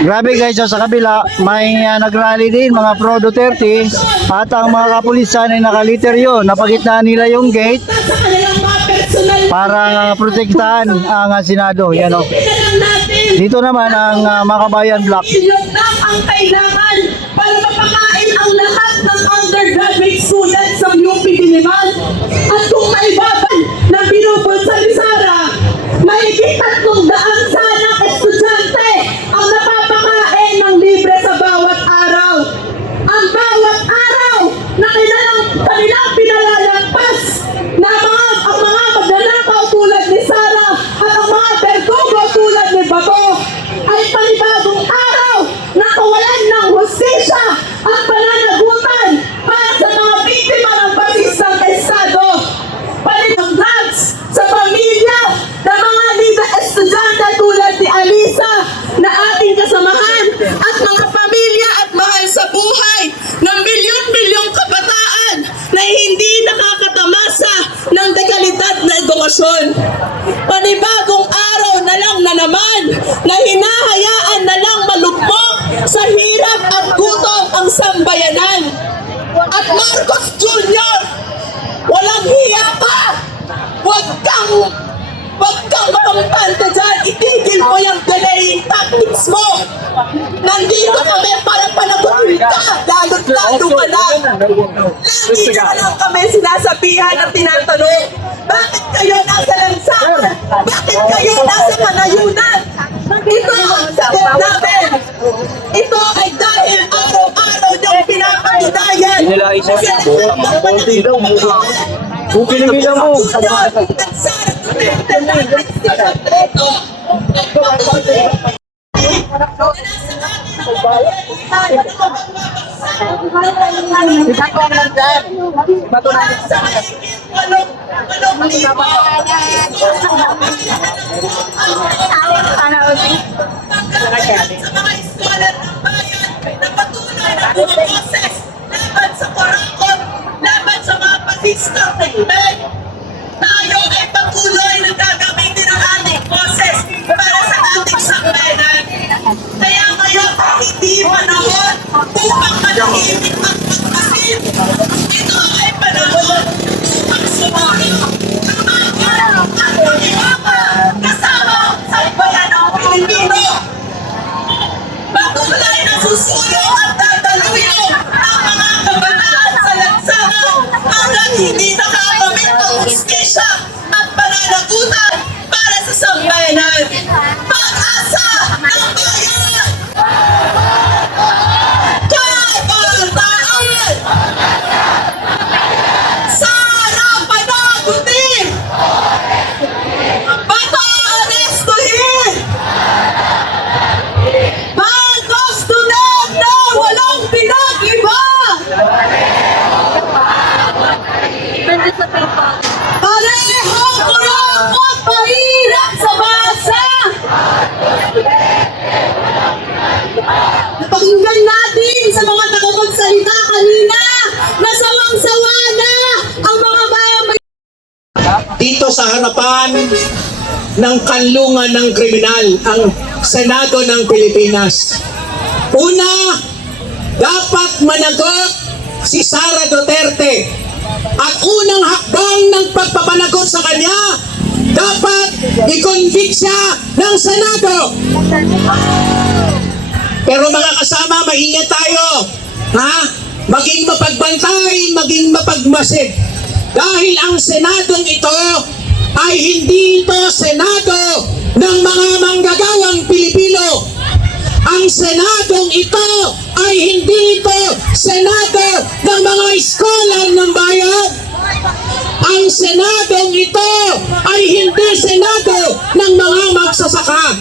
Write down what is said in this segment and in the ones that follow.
Grabe guys, so sa kabila may nagrally din mga pro Duterte at ang mga kapulisan ay nakaliter yun. Napagitnaan nila yung gate para protektahan ang Senado. Yan o. Dito naman ang Makabayan Block. Ang kailangan para mapakain ang lahat ng undergraduate students ng UP Diliman. At kung maibaban na binubol sa Sara, mahigit 300 sana estudyante ang napapakain ng libre sa bawat araw. Ang bawat araw na kanilang pinalalagpas na ang mga magnanakaw tulad ni Sara at ang mga berdugo tulad ni Bato ay panibagong araw na kawalan ng hustisya at pananagutan para sa mga biktima ng basisang Estado. Panibagong drugs sa pamilya ng mga liga estudyante tulad ni Alisa na ating kasamahan at mga pamilya at mahal sa buhay ng milyon-milyong kabataan na hindi nakakatamasa ng dekalidad na edukasyon. Panibagong araw na lang na naman na hinahayaan na lang malugmok sa hirap at gutom ang sambayanan. At Marcos Jr., walang hiya ka! Huwag kang makampante dyan! Itigil mo yung delaying tactics mo! Nandito kami para panagutin ka! Lalo't-lalo ka na! Lagi na lang kami sinasabihan at tinatanong, bakit kayo nasa lansangan? Bakit kayo nasa kanayunan? Ito ang sagot namin! Ito ay dahil araw-araw niyong pinapanidayan! Kung pinigilan mo, laban sa mga pasistang tekmen. Tayo ay patuloy na gagamitin ang ating boses para sa ating sakmenan. Kaya ngayon, hindi panahon upang manahimik at magpasin. Ito ay panahon upang sumuli, tumagal at mag-iwaka kasama sa bayan ng Pilipino. Patuloy na susulong at dadaluyo ang mga kabataan sa lansangan hanggang hindi nakakamit ang hustisya at pananagutan para sa sambayanan. Pag-asa ng bayan! Kabataan! Sara panagutin! Bato arestuhin! Marcos tunay na walang pinag-iba! Parehong kurakot mahirap sa masa! Napakinggan natin sa mga tagapagsalita kanina na sawang-sawa na ang mga bayan. Dito sa harapan ng kanlungan ng kriminal, ang Senado ng Pilipinas. Una, dapat managot si Sara Duterte. At unang hakbang ng pagpapanagot sa kanya, dapat i-convict siya ng Senado. Pero mga kasama, maingat tayo. Ha? Maging mapagbantay, maging mapagmasid. Dahil ang Senadong ito ay hindi ito Senado ng mga manggagawang Pilipino. Ang Senadong ito ay hindi ito Senado ng mga iskolar ng bayan. Ang Senadong ito ay hindi Senado ng mga magsasaka.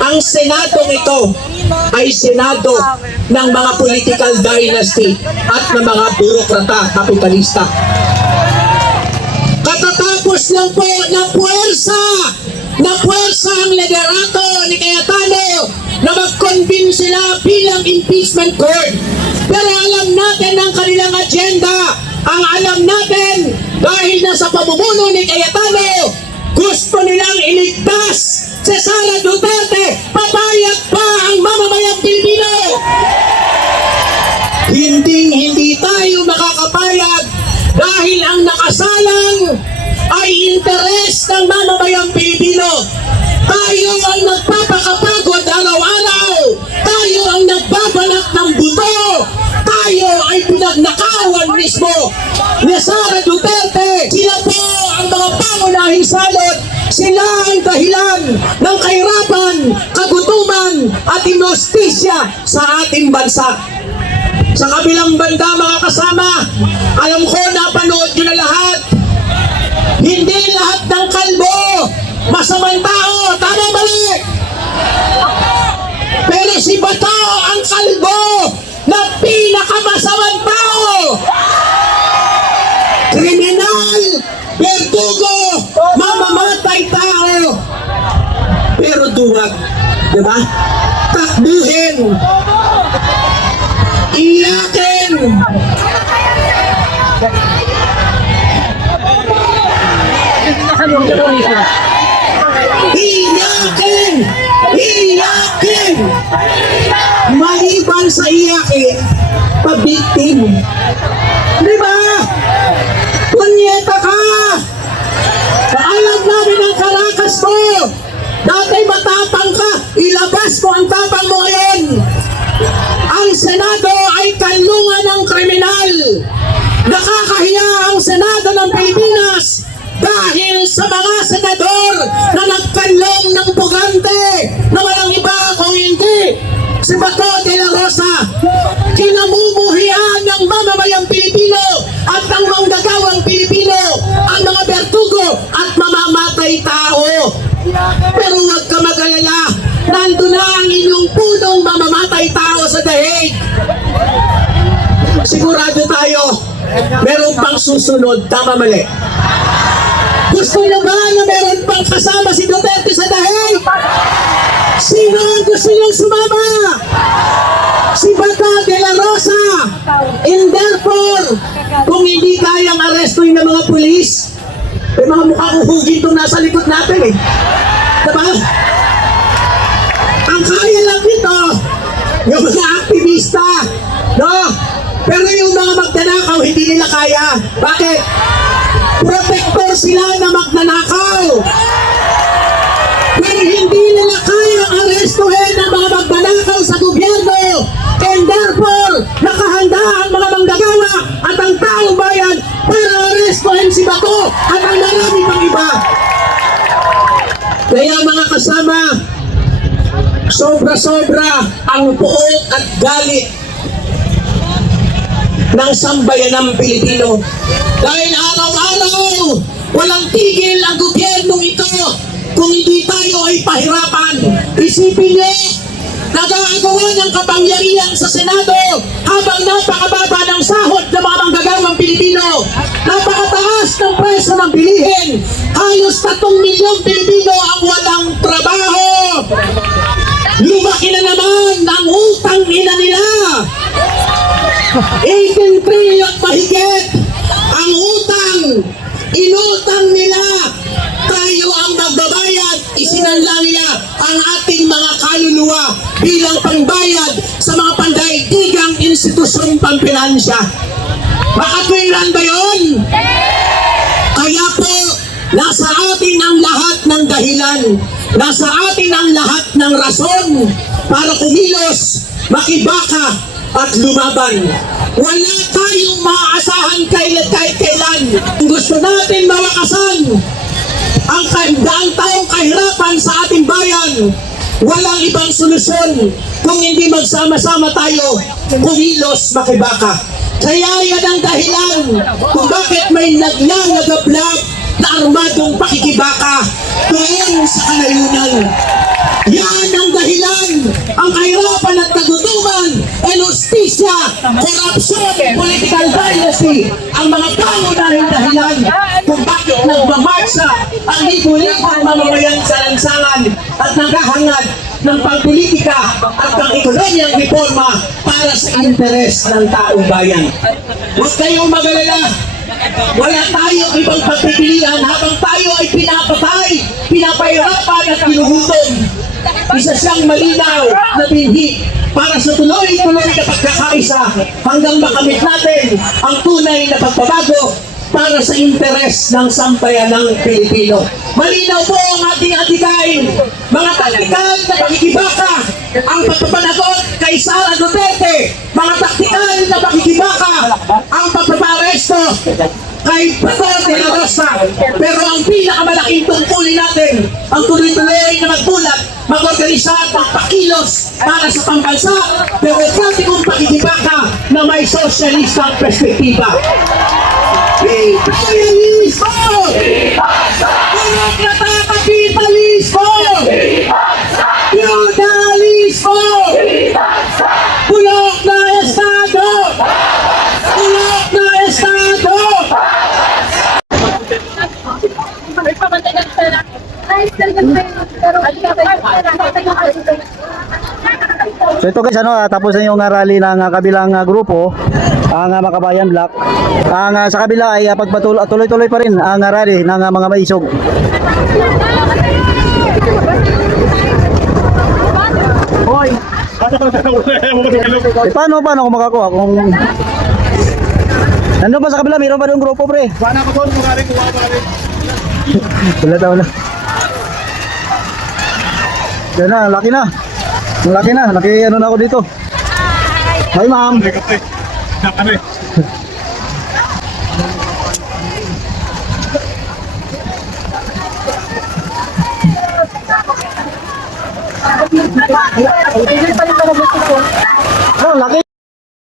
Ang Senadong ito ay Senado ng mga political dynasty at ng mga burokrata kapitalista. Katatapos lang po ng puwersa ang liderato ni Cayetano na mag-convince sila bilang impeachment court. Pero alam natin ang kanilang agenda. Ang alam natin, dahil nasa pamumuno ni Cayetano, gusto nilang iligtas si Sara Duterte, papayag pa ang mamamayang Pilipino. Hindi tayo makakapayag dahil ang nakasalang ay interes ng mamamayang Pilipino. Tayo ang nagpapakapagod araw-araw. Tayo ang nagbabalak ng buto. Tayo ay pinagnakawan mismo ni Sara Duterte. Sila po ang mga pangunahing salot. Sila ang dahilan ng kahirapan, kagutuman at injustisya sa ating bansa. Sa kabilang banda mga kasama, alam ko napanood nyo na lahat. Hindi lahat ng kalbo masamang tao, tama mali. Pero si Bato ang kalbo na pinakamasamang tao. Kriminal, berdugo, mamamatay tao. Pero duwag, di ba? Takbuhin, iyakin. Iyakin! Iyakin! Maliban sa iyakin, pabiktim. Di ba? Punyeta ka! Alam namin ang karakas mo! Dati matapang ka, ilabas mo ang tapang mo ngayon! Ang Senado ay kanlungan ng kriminal! Nakakahiya ang Senado ng Pilipinas dahil sa mga senador na nagkanlong ng pugante na walang iba kung hindi si Bato de la Rosa. Kinamumuhian ng mamamayang Pilipino at ng manggagawang Pilipino ang mga bertugo at mamamatay tao. Pero huwag ka mag-alala, nandun na ang inyong punong mamamatay tao sa dahig. Sigurado tayo, meron pang susunod, tama mali. Gusto niyo ba na meron pang kasama si Duterte sa dahig? Sino ang gusto niyong sumama? Si Bato de la Rosa. And therefore, kung hindi kayang arestuin ng mga pulis, may mga mukhang uhugin itong nasa likod natin eh. Diba? Ang kaya lang dito, yung mga aktivista, no? Pero yung mga magdanakaw, hindi nila kaya. Bakit? Protector sila na magnanakaw. Pero hindi nila kaya arestuhin ang mga magnanakaw sa gobyerno. And therefore, nakahanda ang mga manggagawa at ang taong bayan para arestuhin si Bato at ang marami pang iba. Kaya mga kasama, sobra-sobra ang puot at galit ng sambayanang Pilipino. Dahil araw-araw, walang tigil ang gobyernong ito kung hindi tayo ay pahirapan. Isipin niyo, nagagawa ng kapangyarihan sa Senado habang napakababa ng sahod ng mga manggagawang Pilipino. Napakataas ng presyo ng bilihin. Halos 3 milyong Pilipino ang walang trabaho. Lumaki na naman ang utang ina nila. 18 trillion mahigit ang utang. Inutang nila. Tayo ang magbabayad. Isinanla nila ang ating mga kaluluwa bilang pangbayad sa mga pandaigdigang institusyong pampinansya. Makatwiran ba yun? Kaya po, nasa atin ang lahat ng dahilan. Nasa atin ang lahat ng rason para kumilos, makibaka at lumaban. Wala tayong maaasahan kahit kailan. Kung gusto natin mawakasan ang taong kahirapan sa ating bayan, walang ibang solusyon kung hindi magsama-sama tayo kumilos, makibaka. Kaya yan ang dahilan kung bakit may naglalagablab na armadong pakikibaka doon sa kanayunan. Yan ang dahilan, ang kahirapan at kagutuman, injustisya, korupsyon, political dynasty, ang mga pangunahing dahilan kung bakit nagmamarsa ang libo-libong mamamayan sa lansangan at naghahangad ng pangpolitika at pang-ekonomiyang reforma para sa interes ng taong bayan. Huwag kayong mag-alala, Wala tayong ibang pagpipilian habang tayo ay pinapatay, pinapahirapan at pinugutom. Isa siyang malinaw na binhi para sa tuloy-tuloy na pagkakaisa hanggang makamit natin ang tunay na pagbabago para sa interes ng sambayanang Pilipino. Malinaw po ang ating atikain, mga taktikal na pakikibaka, ang pagpapanagot kay Sara Duterte, mga taktikal na pakikibaka, ang pagpaparesto kay Bato de la Rosa. Pero ang pinakamalaking tungkulin natin, ang tuloy-tuloy na magbulat, mag-organisa at magpakilos para sa pambansa, demokratikong pakikibaka na may sosyalistang perspektiba. Kapitalismo! Demokrata kapitalismo! Feudalismo! Bulok na Estado! Bulok na Estado! So ito guys, tapos na yung rally ng kabilang grupo, ang Makabayan Black. Ang sa kabila ay tuloy-tuloy pa rin ang rally ng mga maisog. Hoy! Paano kung makakuha? Kung nandun pa sa kabila, mayroon pa doon grupo pre. Wala ko doon, kumari ko wala. Wala. Yan na, laki na. Laki ano na ako dito. Hi ma'am. Oh, laki.